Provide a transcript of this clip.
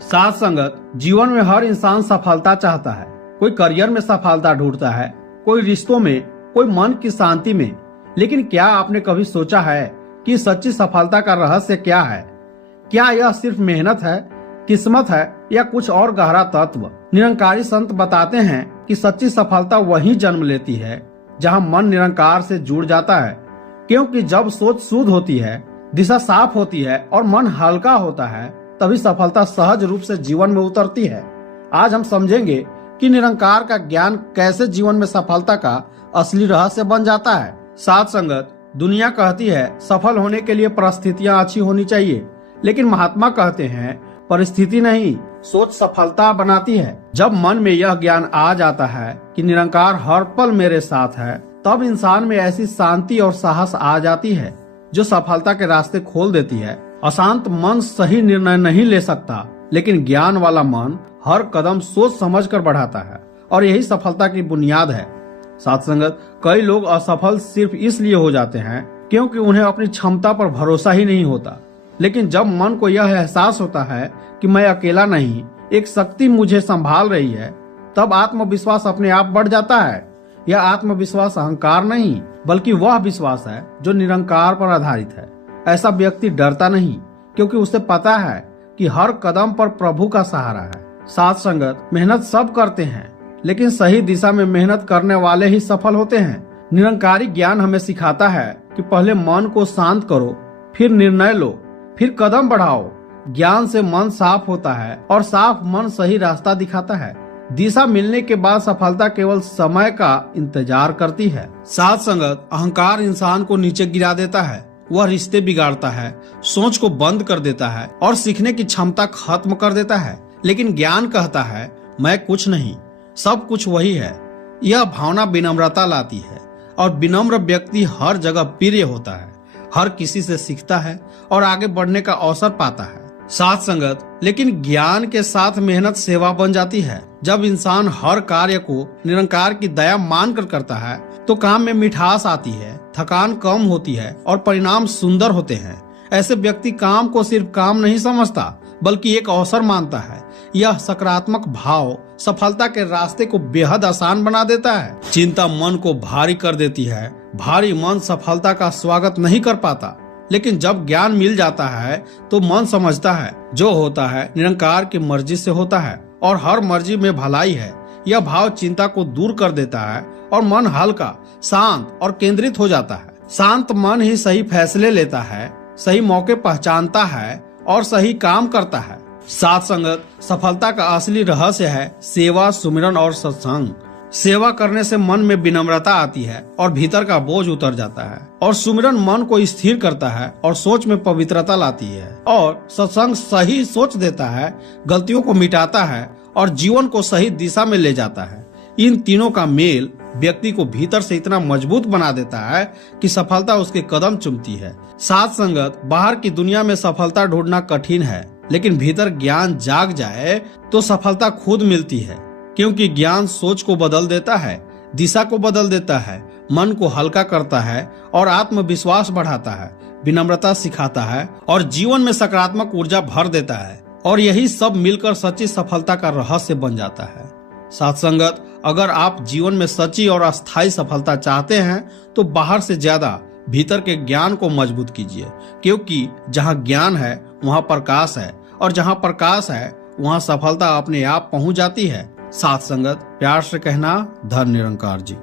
साथ संगत जीवन में हर इंसान सफलता चाहता है। कोई करियर में सफलता ढूंढता है, कोई रिश्तों में, कोई मन की शांति में। लेकिन क्या आपने कभी सोचा है कि सच्ची सफलता का रहस्य क्या है? क्या यह सिर्फ मेहनत है, किस्मत है या कुछ और गहरा तत्व? निरंकारी संत बताते हैं कि सच्ची सफलता वहीं जन्म लेती है जहां मन निरंकार से जुड़ जाता है, क्योंकि जब सोच शुद्ध होती है, दिशा साफ होती है और मन हल्का होता है, तभी सफलता सहज रूप से जीवन में उतरती है। आज हम समझेंगे कि निरंकार का ज्ञान कैसे जीवन में सफलता का असली रहस्य बन जाता है। साथ संगत दुनिया कहती है सफल होने के लिए परिस्थितियां अच्छी होनी चाहिए, लेकिन महात्मा कहते हैं परिस्थिति नहीं, सोच सफलता बनाती है। जब मन में यह ज्ञान आ जाता है कि निरंकार हर पल मेरे साथ है, तब इंसान में ऐसी शांति और साहस आ जाती है जो सफलता के रास्ते खोल देती है। अशांत मन सही निर्णय नहीं ले सकता, लेकिन ज्ञान वाला मन हर कदम सोच समझकर बढ़ाता है और यही सफलता की बुनियाद है। साथ संगत कई लोग असफल सिर्फ इसलिए हो जाते हैं क्योंकि उन्हें अपनी क्षमता पर भरोसा ही नहीं होता। लेकिन जब मन को यह एहसास होता है कि मैं अकेला नहीं, एक शक्ति मुझे संभाल रही है, तब आत्मविश्वास अपने आप बढ़ जाता है। यह आत्मविश्वास अहंकार नहीं, बल्कि वह विश्वास है जो निरंकार पर आधारित है। ऐसा व्यक्ति डरता नहीं, क्योंकि उसे पता है कि हर कदम पर प्रभु का सहारा है। साथ संगत मेहनत सब करते हैं, लेकिन सही दिशा में मेहनत करने वाले ही सफल होते हैं। निरंकारी ज्ञान हमें सिखाता है कि पहले मन को शांत करो, फिर निर्णय लो, फिर कदम बढ़ाओ। ज्ञान से मन साफ होता है और साफ मन सही रास्ता दिखाता है। दिशा मिलने के बाद सफलता केवल समय का इंतजार करती है। साथ संगत अहंकार इंसान को नीचे गिरा देता है। वह रिश्ते बिगाड़ता है, सोच को बंद कर देता है और सीखने की क्षमता खत्म कर देता है। लेकिन ज्ञान कहता है मैं कुछ नहीं, सब कुछ वही है। यह भावना विनम्रता लाती है और विनम्र व्यक्ति हर जगह प्रिय होता है, हर किसी से सीखता है और आगे बढ़ने का अवसर पाता है। साथ संगत लेकिन ज्ञान के साथ मेहनत सेवा बन जाती है। जब इंसान हर कार्य को निरंकार की दया मानकर करता है, तो काम में मिठास आती है, थकान कम होती है और परिणाम सुंदर होते हैं। ऐसे व्यक्ति काम को सिर्फ काम नहीं समझता, बल्कि एक अवसर मानता है। यह सकारात्मक भाव सफलता के रास्ते को बेहद आसान बना देता है। चिंता मन को भारी कर देती है। भारी मन सफलता का स्वागत नहीं कर पाता, लेकिन जब ज्ञान मिल जाता है तो मन समझता है जो होता है निरंकार की मर्जी से होता है और हर मर्जी में भलाई है। यह भाव चिंता को दूर कर देता है और मन हल्का, शांत और केंद्रित हो जाता है। शांत मन ही सही फैसले लेता है, सही मौके पहचानता है और सही काम करता है। साथ संगत सफलता का असली रहस्य है सेवा, सुमिरन और सत्संग। सेवा करने से मन में विनम्रता आती है और भीतर का बोझ उतर जाता है, और सुमिरन मन को स्थिर करता है और सोच में पवित्रता लाती है, और सत्संग सही सोच देता है, गलतियों को मिटाता है और जीवन को सही दिशा में ले जाता है। इन तीनों का मेल व्यक्ति को भीतर से इतना मजबूत बना देता है कि सफलता उसके कदम चूमती है। साथ संगत बाहर की दुनिया में सफलता ढूंढना कठिन है, लेकिन भीतर ज्ञान जाग जाए तो सफलता खुद मिलती है, क्योंकि ज्ञान सोच को बदल देता है, दिशा को बदल देता है, मन को हल्का करता है और आत्मविश्वास बढ़ाता है, विनम्रता सिखाता है और जीवन में सकारात्मक ऊर्जा भर देता है। और यही सब मिलकर सच्ची सफलता का रहस्य बन जाता है। साथ संगत अगर आप जीवन में सच्ची और अस्थायी सफलता चाहते हैं, तो बाहर से ज्यादा भीतर के ज्ञान को मजबूत कीजिए, क्योंकि जहाँ ज्ञान है वहाँ प्रकाश है, और जहाँ प्रकाश है वहाँ सफलता अपने आप पहुँच जाती है। साथ संगत प्यार से कहना, धन निरंकार जी।